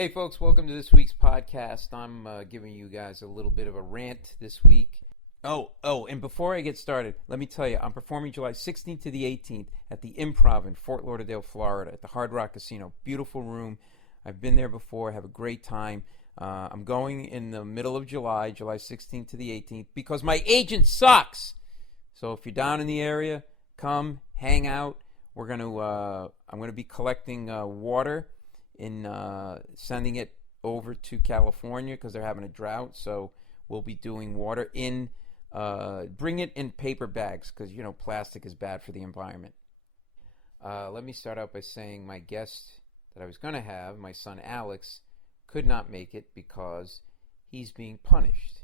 Hey folks, welcome to this week's podcast. I'm giving you guys a little bit of a rant this week. And before I get started, let me tell you, I'm performing July 16th to the 18th at the Improv in Fort Lauderdale, Florida, at the Hard Rock Casino. Beautiful room. I've been there before, have a great time. I'm going in the middle of July 16th to the 18th, because my agent sucks. So if you're down in the area, come, hang out. I'm gonna be collecting water in sending it over to California because they're having a drought. So we'll be doing water in, bring it in paper bags because, plastic is bad for the environment. Let me start out by saying my guest that I was going to have, my son Alex, could not make it because he's being punished.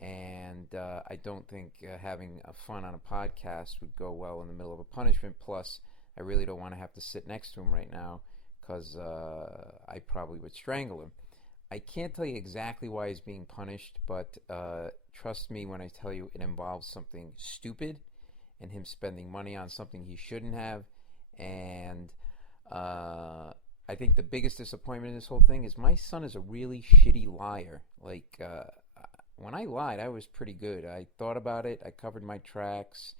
And I don't think having fun on a podcast would go well in the middle of a punishment. Plus, I really don't want to have to sit next to him right now, because I probably would strangle him. I can't tell you exactly why he's being punished, but trust me when I tell you it involves something stupid and him spending money on something he shouldn't have. And I think the biggest disappointment in this whole thing is my son is a really shitty liar. When I lied, I was pretty good. I thought about it. I covered my tracks.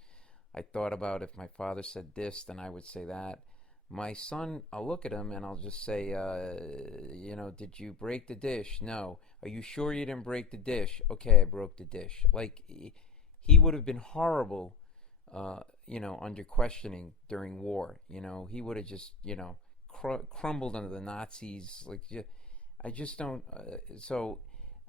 I thought about if my father said this, then I would say that. My son, I'll look at him and I'll just say, did you break the dish? No. Are you sure you didn't break the dish? Okay, I broke the dish. He would have been horrible, under questioning during war. He would have just, crumbled under the Nazis. I just don't. So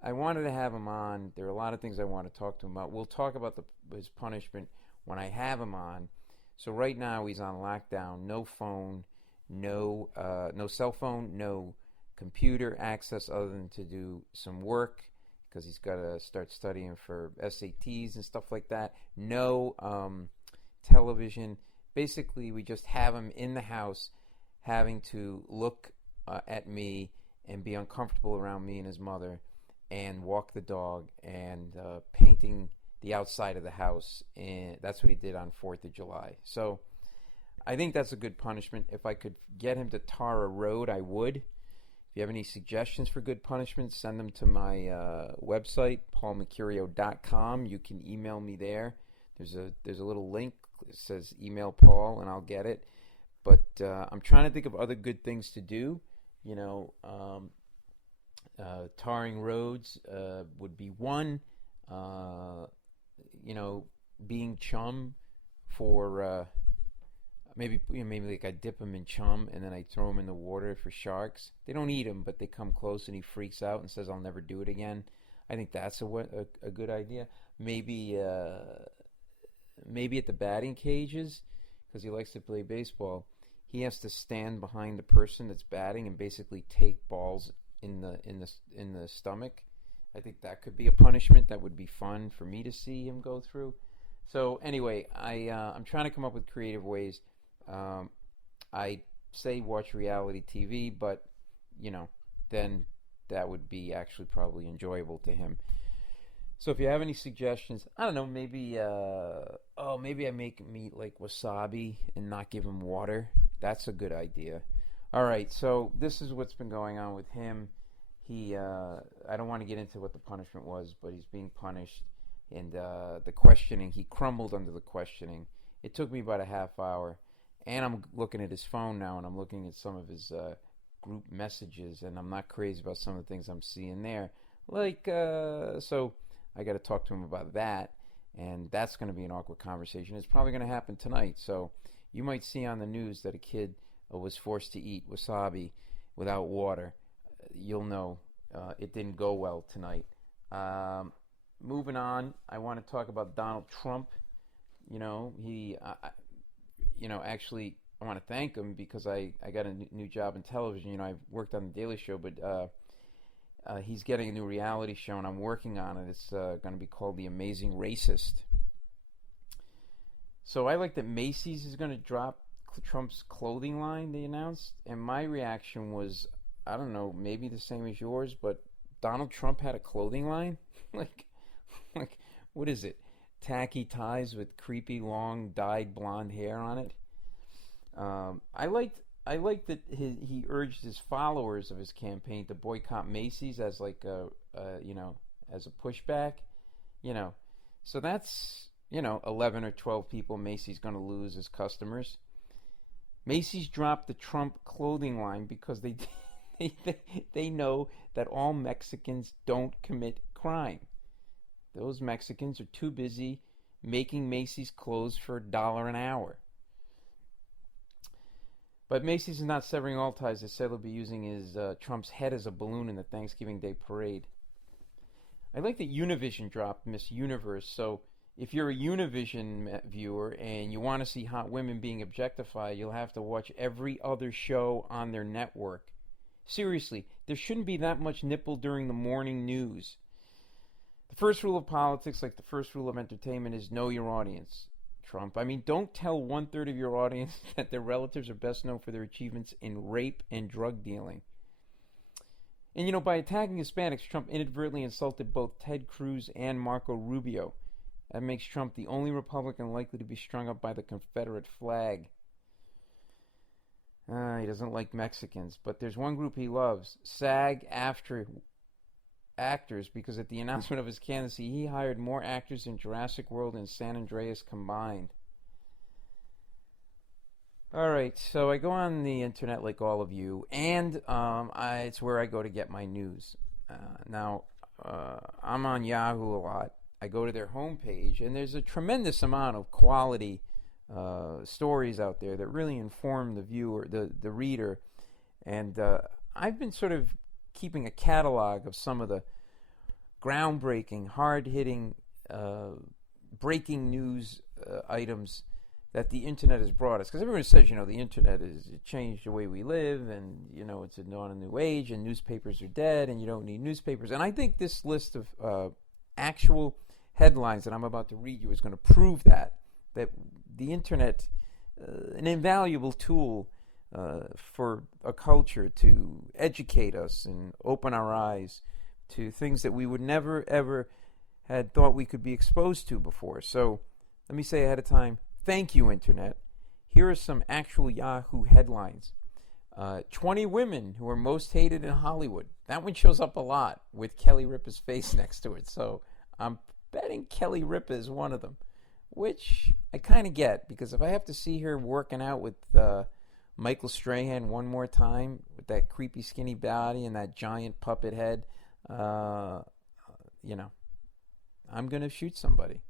I wanted to have him on. There are a lot of things I want to talk to him about. We'll talk about his punishment when I have him on. So right now he's on lockdown, no phone, no cell phone, no computer access other than to do some work because he's got to start studying for SATs and stuff like that. No television. Basically, we just have him in the house having to look at me and be uncomfortable around me and his mother and walk the dog and painting the outside of the house, and that's what he did on 4th of July. So I think that's a good punishment. If I could get him to tar a road, I would. If you have any suggestions for good punishments, send them to my website, paulmercurio.com. You can email me there. There's a little link that says email Paul, and I'll get it. But I'm trying to think of other good things to do. Tarring roads would be one. Being chum for maybe like I dip him in chum and then I throw him in the water for sharks. They don't eat him, but they come close and he freaks out and says, "I'll never do it again." I think that's a good idea. Maybe at the batting cages, because he likes to play baseball, he has to stand behind the person that's batting and basically take balls in the stomach. I think that could be a punishment that would be fun for me to see him go through. So anyway, I'm trying to come up with creative ways. I say watch reality TV, but then that would be actually probably enjoyable to him. So if you have any suggestions, I don't know, maybe I make him eat like wasabi and not give him water. That's a good idea. All right, so this is what's been going on with him. I don't want to get into what the punishment was, but he's being punished. And the questioning, he crumbled under the questioning. It took me about a half hour. And I'm looking at his phone now, and I'm looking at some of his group messages, and I'm not crazy about some of the things I'm seeing there. So I got to talk to him about that. And that's going to be an awkward conversation. It's probably going to happen tonight. So you might see on the news that a kid was forced to eat wasabi without water. You'll know it didn't go well tonight. Moving on, I want to talk about Donald Trump. Actually, I want to thank him because I got a new job in television. I've worked on The Daily Show, but he's getting a new reality show, and I'm working on it. It's going to be called The Amazing Racist. So I like that Macy's is going to drop Trump's clothing line, they announced, and my reaction was, I don't know, maybe the same as yours, but Donald Trump had a clothing line? like, what is it? Tacky ties with creepy long dyed blonde hair on it? I liked I like that he urged his followers of his campaign to boycott Macy's as like as a pushback, you know. So that's 11 or 12 people Macy's going to lose as customers. Macy's dropped the Trump clothing line because they know that all Mexicans don't commit crime. Those Mexicans are too busy making Macy's clothes for $1 an hour. But Macy's is not severing all ties. They said they'll be using Trump's head as a balloon in the Thanksgiving Day parade. I like that Univision dropped Miss Universe. So if you're a Univision viewer and you want to see hot women being objectified, you'll have to watch every other show on their network. Seriously, there shouldn't be that much nipple during the morning news. The first rule of politics, like the first rule of entertainment, is know your audience. Trump, I mean, don't tell 1/3 of your audience that their relatives are best known for their achievements in rape and drug dealing. And by attacking Hispanics, Trump inadvertently insulted both Ted Cruz and Marco Rubio. That makes Trump the only Republican likely to be strung up by the Confederate flag. He doesn't like Mexicans, but there's one group he loves: SAG-AFTRA actors, because at the announcement of his candidacy, he hired more actors in Jurassic World and San Andreas combined. All right, so I go on the internet like all of you, and it's where I go to get my news. Now, I'm on Yahoo a lot. I go to their homepage, and there's a tremendous amount of quality stories out there that really inform the viewer, the reader. And I've been sort of keeping a catalog of some of the groundbreaking, hard-hitting, breaking news items that the internet has brought us. Because everyone says, the internet has changed the way we live, and, it's on a new age, and newspapers are dead, and you don't need newspapers. And I think this list of actual headlines that I'm about to read you is going to prove that the internet, an invaluable tool for a culture to educate us and open our eyes to things that we would never, ever had thought we could be exposed to before. So let me say ahead of time, thank you, Internet. Here are some actual Yahoo headlines. 20 women who are most hated in Hollywood. That one shows up a lot with Kelly Ripa's face next to it. So I'm betting Kelly Ripa is one of them, which I kind of get, because if I have to see her working out with Michael Strahan one more time with that creepy skinny body and that giant puppet head, I'm going to shoot somebody.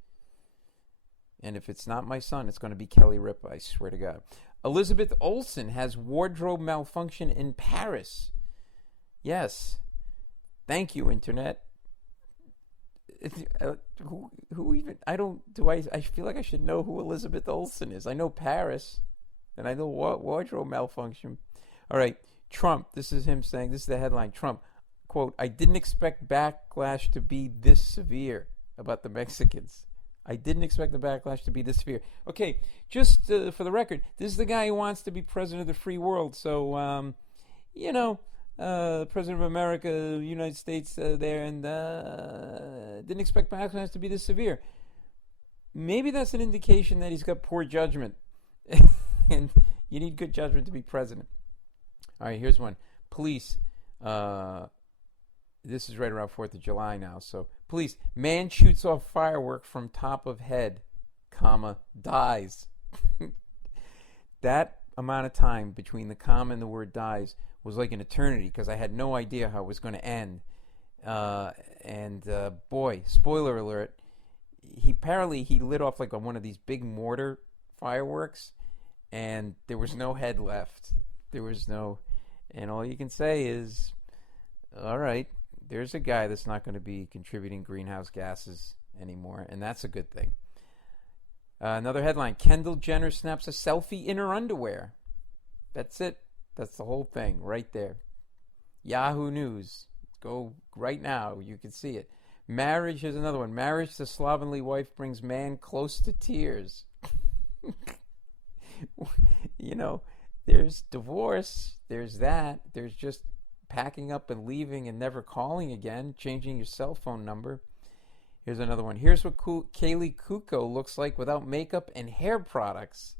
And if it's not my son, it's going to be Kelly Ripa, I swear to God. Elizabeth Olsen has wardrobe malfunction in Paris. Yes. Thank you, Internet. Who even, I feel like I should know who Elizabeth Olsen is. I know Paris, and I know wardrobe malfunction. All right, Trump, this is him saying, this is the headline, Trump, quote, I didn't expect backlash to be this severe about the Mexicans. I didn't expect the backlash to be this severe. Okay, just for the record, this is the guy who wants to be president of the free world. So, President of America, United States there, and didn't expect backlash to be this severe. Maybe that's an indication that he's got poor judgment. And you need good judgment to be president. All right, here's one. Police, this is right around 4th of July now, so police, man shoots off firework from top of head, dies. That amount of time between the comma and the word dies was like an eternity, because I had no idea how it was going to end. Boy, spoiler alert, he lit off like one of these big mortar fireworks, and there was no head left. And all you can say is, all right, there's a guy that's not going to be contributing greenhouse gases anymore, and that's a good thing. Another headline, Kendall Jenner snaps a selfie in her underwear. That's it. That's the whole thing right there. Yahoo News. Go right now. You can see it. Marriage, here's another one. Marriage to slovenly wife brings man close to tears. There's divorce. There's that. There's just packing up and leaving and never calling again, changing your cell phone number. Here's another one. Here's what Kaylee Kuko looks like without makeup and hair products.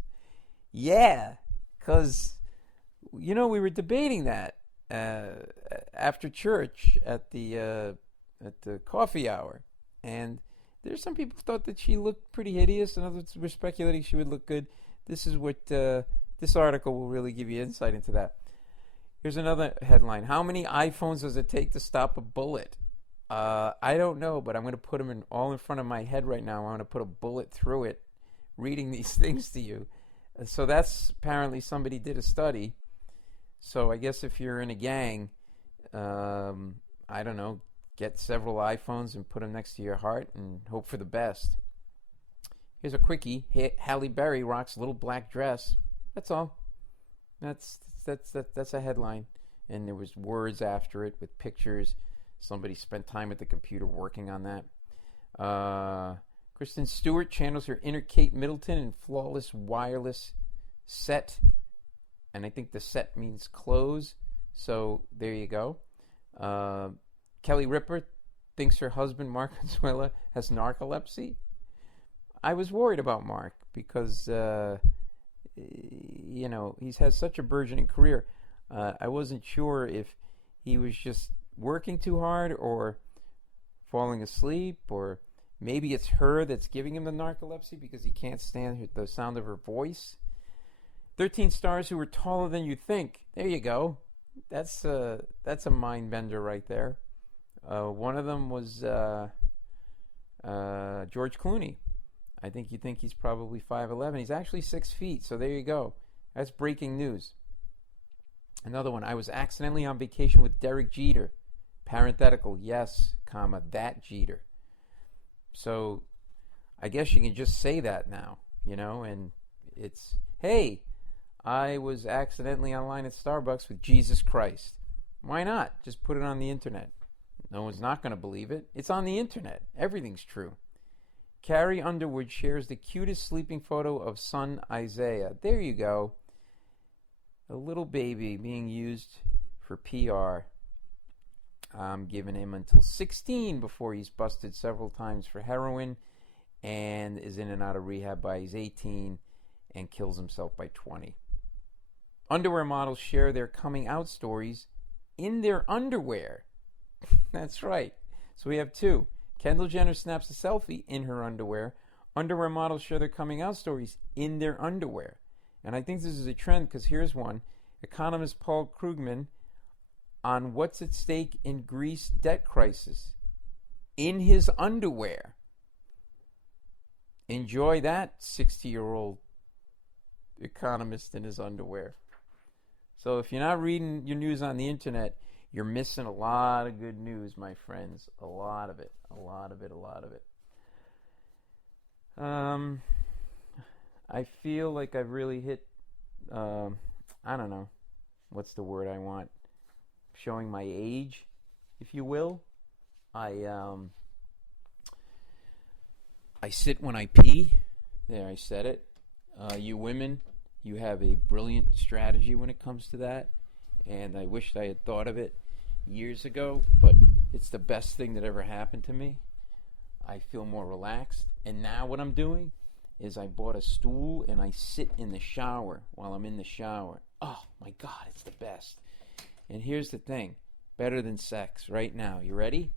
Yeah, because We were debating that after church at the coffee hour, and there's some people who thought that she looked pretty hideous, and others were speculating she would look good. This is what this article will really give you insight into that. Here's another headline: How many iPhones does it take to stop a bullet? I don't know, but I'm going to put them all in front of my head right now. I'm going to put a bullet through it, reading these things to you. So that's apparently somebody did a study. So I guess if you're in a gang, I don't know, get several iPhones and put them next to your heart and hope for the best. Here's a quickie. Halle Berry rocks little black dress. That's all. That's a headline, and there was words after it with pictures. Somebody spent time at the computer working on that. Kristen Stewart channels her inner Kate Middleton in flawless wireless set, and I think the set means clothes. So there you go. Kelly Ripa thinks her husband Mark Consuela has narcolepsy. I was worried about Mark because he's had such a burgeoning career. I wasn't sure if he was just working too hard or falling asleep, or maybe it's her that's giving him the narcolepsy because he can't stand the sound of her voice. 13 stars who were taller than you think. There you go. That's a mind bender right there. One of them was George Clooney. I think you think he's probably 5'11". He's actually 6 feet. So there you go. That's breaking news. Another one. I was accidentally on vacation with Derek Jeter. Parenthetical, yes, comma, that Jeter. So I guess you can just say that now, and it's, hey, I was accidentally online at Starbucks with Jesus Christ. Why not? Just put it on the internet. No one's not going to believe it. It's on the internet. Everything's true. Carrie Underwood shares the cutest sleeping photo of son Isaiah. There you go. A little baby being used for PR. I'm giving him until 16 before he's busted several times for heroin and is in and out of rehab by he's 18 and kills himself by 20. Underwear models share their coming out stories in their underwear. That's right. So we have two. Kendall Jenner snaps a selfie in her underwear. Underwear models share their coming out stories in their underwear. And I think this is a trend because here's one. Economist Paul Krugman on what's at stake in Greece debt crisis in his underwear. Enjoy that, 60-year-old economist in his underwear. So if you're not reading your news on the internet, you're missing a lot of good news, my friends. A lot of it. I feel like I've really hit, I don't know, what's the word I want? Showing my age, if you will. I sit when I pee. There, I said it. You women, you have a brilliant strategy when it comes to that. And I wished I had thought of it years ago, but it's the best thing that ever happened to me. I feel more relaxed. And now what I'm doing is I bought a stool and I sit in the shower while I'm in the shower. Oh my God, it's the best. And here's the thing, better than sex right now. You ready?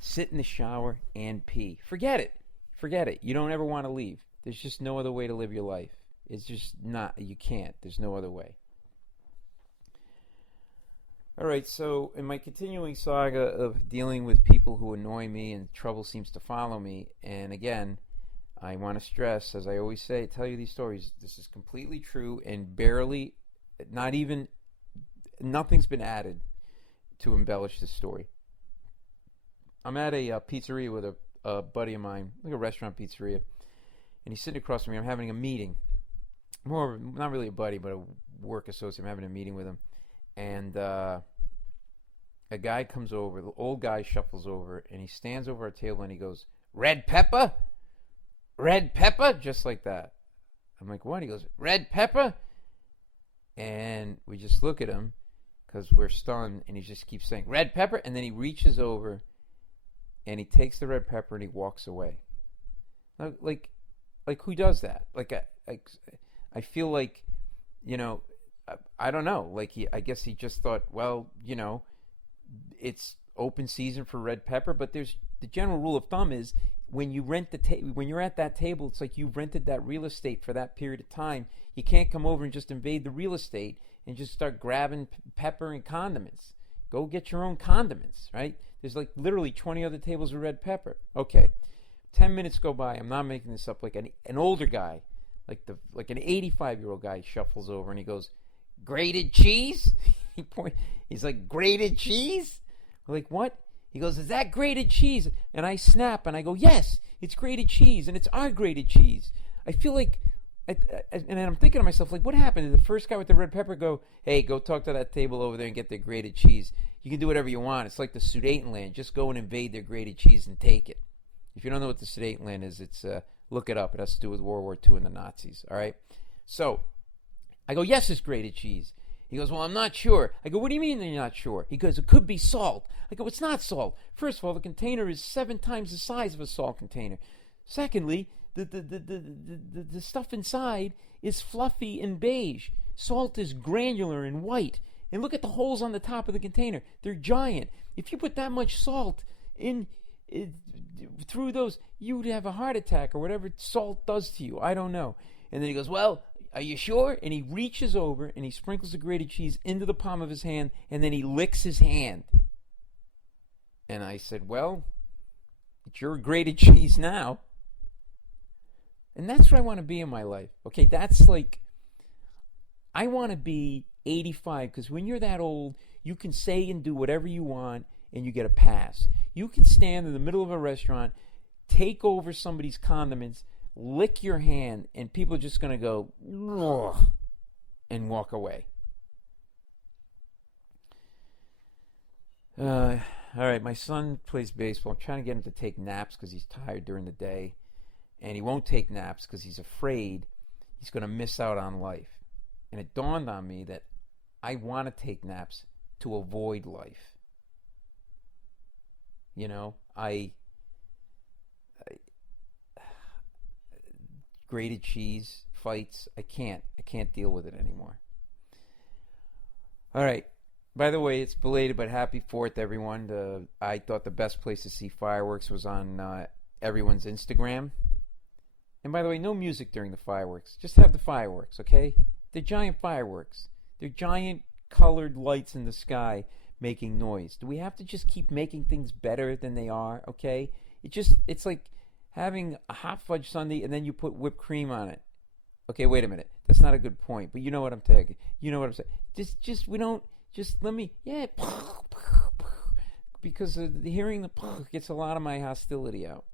Sit in the shower and pee. Forget it. You don't ever want to leave. There's just no other way to live your life. It's just not, you can't. There's no other way. All right, so in my continuing saga of dealing with people who annoy me and trouble seems to follow me, and again, I want to stress, as I always say, tell you these stories, this is completely true and barely, nothing's been added to embellish this story. I'm at a pizzeria with a buddy of mine, like a restaurant pizzeria, and he's sitting across from me. I'm having a meeting. Not really a buddy, but a work associate. I'm having a meeting with him. And a guy comes over, the old guy shuffles over, and he stands over our table and he goes, "Red pepper? Red pepper?" Just like that. I'm like, "What?" He goes, "Red pepper?" And we just look at him because we're stunned, and he just keeps saying, "Red pepper?" And then he reaches over and he takes the red pepper and he walks away. Like who does that? I feel like, I don't know. Like I guess he just thought, well, it's open season for red pepper. But there's the general rule of thumb is when you rent when you're at that table, it's like you've rented that real estate for that period of time. You can't come over and just invade the real estate and just start grabbing pepper and condiments. Go get your own condiments, right? There's like literally 20 other tables with red pepper. Okay, 10 minutes go by. I'm not making this up. Like an older guy, like an 85-year-old guy shuffles over and he goes, "Grated cheese?" He's like, "Grated cheese?" We're like, "What?" He goes, "Is that grated cheese?" And I snap and I go, "Yes, it's grated cheese, and it's our grated cheese." I feel like, and I'm thinking to myself, like, what happened? Did the first guy with the red pepper go, "Hey, go talk to that table over there and get their grated cheese. You can do whatever you want. It's like the Sudetenland. Just go and invade their grated cheese and take it." If you don't know what the Sudetenland is, it's look it up. It has to do with World War II and the Nazis. All right. So I go, "Yes, it's grated cheese." He goes, "Well, I'm not sure." I go, "What do you mean you're not sure?" He goes, "It could be salt." I go, "It's not salt. First of all, the container is 7 times the size of a salt container. Secondly, the stuff inside is fluffy and beige. Salt is granular and white. And look at the holes on the top of the container. They're giant. If you put that much salt in through those, you would have a heart attack or whatever salt does to you. I don't know." And then he goes, "Well, are you sure?" And he reaches over and he sprinkles the grated cheese into the palm of his hand, and then he licks his hand. And I said, "Well, it's your grated cheese now." And that's what I want to be in my life. Okay, that's like, I want to be 85, because when you're that old, you can say and do whatever you want and you get a pass. You can stand in the middle of a restaurant, take over somebody's condiments, lick your hand, and people are just going to go, "Ugh," and walk away. All right, my son plays baseball. I'm trying to get him to take naps because he's tired during the day. And he won't take naps because he's afraid he's going to miss out on life. And it dawned on me that I want to take naps to avoid life. I grated cheese fights. I can't deal with it anymore. All right. By the way, it's belated, but happy 4th, everyone. I thought the best place to see fireworks was on everyone's Instagram. And by the way, no music during the fireworks. Just have the fireworks, okay? They're giant fireworks. They're giant colored lights in the sky making noise. Do we have to just keep making things better than they are, okay? It's like having a hot fudge sundae and then you put whipped cream on it. Okay, wait a minute. That's not a good point, but you know what I'm saying. Because hearing the gets a lot of my hostility out.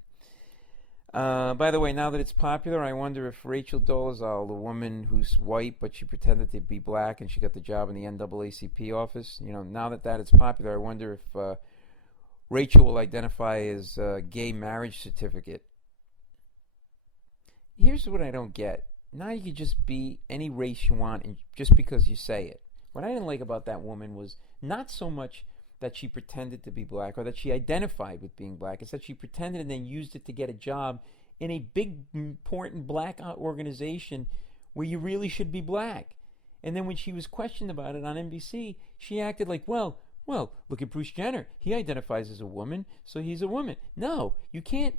By the way, now that it's popular, I wonder if Rachel Dolezal, the woman who's white but she pretended to be black and she got the job in the NAACP office, now that it's popular, I wonder if Rachel will identify as a gay marriage certificate. Here's what I don't get. Now you can just be any race you want and just because you say it. What I didn't like about that woman was not so much that she pretended to be black or that she identified with being black. It's that she pretended and then used it to get a job in a big, important black organization where you really should be black. And then when she was questioned about it on NBC, she acted like, well, look at Bruce Jenner. He identifies as a woman, so he's a woman. No, you can't.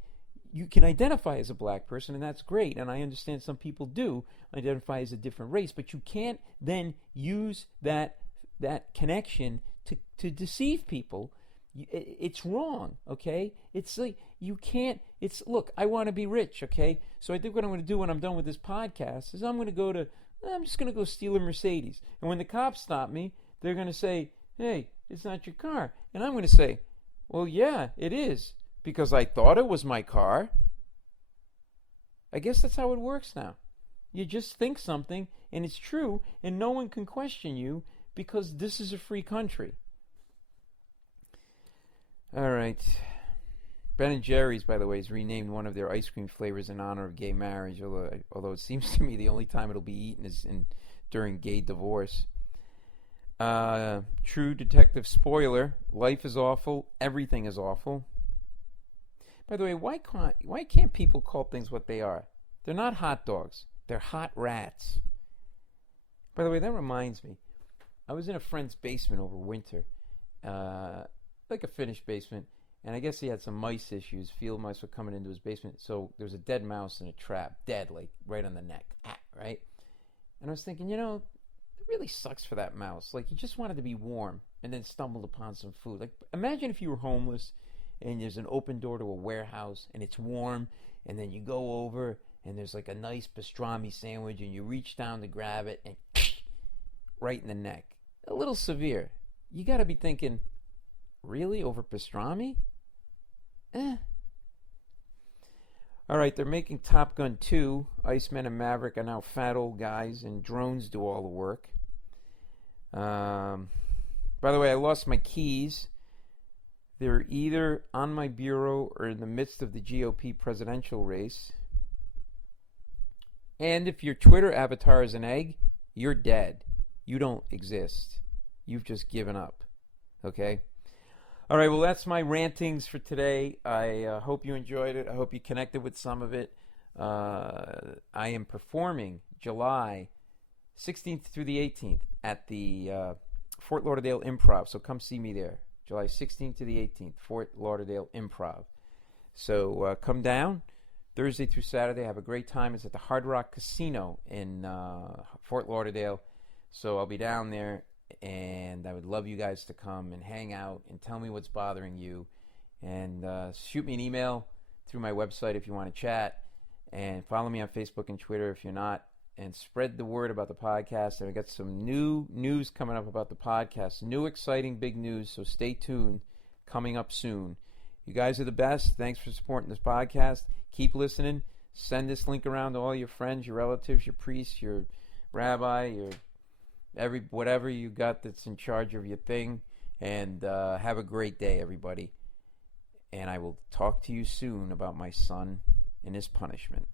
You can identify as a black person, and that's great. And I understand some people do identify as a different race, but you can't then use that connection to deceive people. It's wrong, okay? It's like you can't. Look, I want to be rich, okay? So I think what I'm going to do when I'm done with this podcast is I'm just going to go steal a Mercedes. And when the cops stop me, they're going to say, "Hey, it's not your car." And I'm going to say, "Well, yeah, it is, because I thought it was my car." I guess that's how it works now. You just think something, and it's true, and no one can question you because this is a free country. All right. Ben & Jerry's, by the way, has renamed one of their ice cream flavors in honor of gay marriage, although it seems to me the only time it'll be eaten is during gay divorce. True Detective spoiler, life is awful, everything is awful. By the way, why can't people call things what they are? They're not hot dogs. They're hot rats. By the way, that reminds me. I was in a friend's basement over winter, like a finished basement, and I guess he had some mice issues. Field mice were coming into his basement, so there was a dead mouse in a trap, dead, like right on the neck, right? And I was thinking, it really sucks for that mouse. Like, he just wanted to be warm and then stumbled upon some food. Like, imagine if you were homeless and there's an open door to a warehouse and it's warm, and then you go over and there's like a nice pastrami sandwich and you reach down to grab it and right in the neck. A little severe. You got to be thinking, really, over pastrami? All right, they're making Top Gun 2. Iceman and Maverick are now fat old guys, and drones do all the work. By the way, I lost my keys. They're either on my bureau or in the midst of the GOP presidential race. And if your Twitter avatar is an egg, you're dead. You don't exist. You've just given up. Okay? All right, well, that's my rantings for today. I hope you enjoyed it. I hope you connected with some of it. I am performing July 16th through the 18th at the Fort Lauderdale Improv, so come see me there. July 16th to the 18th, Fort Lauderdale Improv. So come down Thursday through Saturday. Have a great time. It's at the Hard Rock Casino in Fort Lauderdale. So I'll be down there, and I would love you guys to come and hang out and tell me what's bothering you. And shoot me an email through my website if you want to chat. And follow me on Facebook and Twitter if you're not. And spread the word about the podcast. And I got some new news coming up about the podcast. New exciting big news. So stay tuned. Coming up soon. You guys are the best. Thanks for supporting this podcast. Keep listening. Send this link around to all your friends, your relatives, your priests, your rabbi, your whatever you got that's in charge of your thing. And have a great day, everybody. And I will talk to you soon about my son and his punishment.